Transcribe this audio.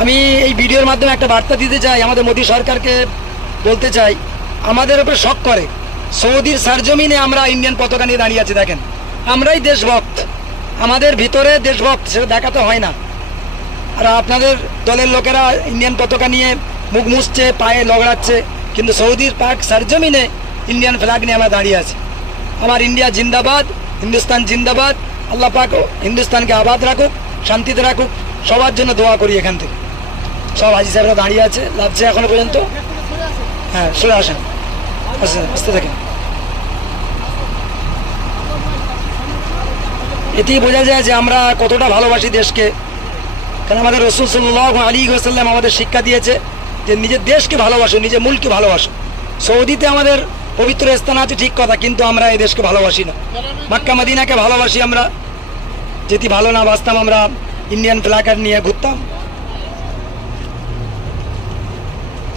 আমি এই ভিডিওর মাধ্যমে একটা বার্তা দিতে চাই, আমাদের মোদী সরকারকে বলতে চাই, আমাদের উপর শক করে সৌদির সারজমিনে আমরা ইন্ডিয়ান পতাকা নিয়ে দাঁড়িয়ে আছি। দেখেন, আমরাই দেশভক্ত, আমাদের ভিতরে দেশভক্ত, সেটা দেখাতে হয় না। আর আপনাদের দলের লোকেরা ইন্ডিয়ান পতাকা নিয়ে মুখ মুছছে, পায়ে লগড়াচ্ছে, কিন্তু সৌদির পাক সারজমিনে ইন্ডিয়ান ফ্ল্যাগ নিয়ে আমরা দাঁড়িয়ে আছি। আমার ইন্ডিয়া জিন্দাবাদ, হিন্দুস্তান জিন্দাবাদ। আল্লাহ পাক হিন্দুস্তানকে আবাদ রাখুক, শান্তিতে রাখুক। সবার জন্য দোয়া করি। এখান থেকে সব হাজি সাহেবরা দাঁড়িয়ে আছে, লাগছে এখনো পর্যন্ত। হ্যাঁ, সরে আসেন, আসতে থাকেন। এতেই বোঝা যায় যে আমরা কতটা ভালোবাসি দেশকে। কারণ আমাদের রাসূল সাল্লাল্লাহু আলাইহি ওয়াসাল্লাম আমাদের শিক্ষা দিয়েছে যে নিজের দেশকে ভালোবাসো, নিজের মুলকে ভালোবাসো। সৌদিতে আমাদের পবিত্র স্থান আছে ঠিক কথা, কিন্তু আমরা এই দেশকে ভালোবাসি না। মক্কা মদিনাকে ভালোবাসি আমরা। যদি ভালো না বাসতাম আমরা ইন্ডিয়ান ফ্ল্যাগ নিয়ে ঘুরতাম।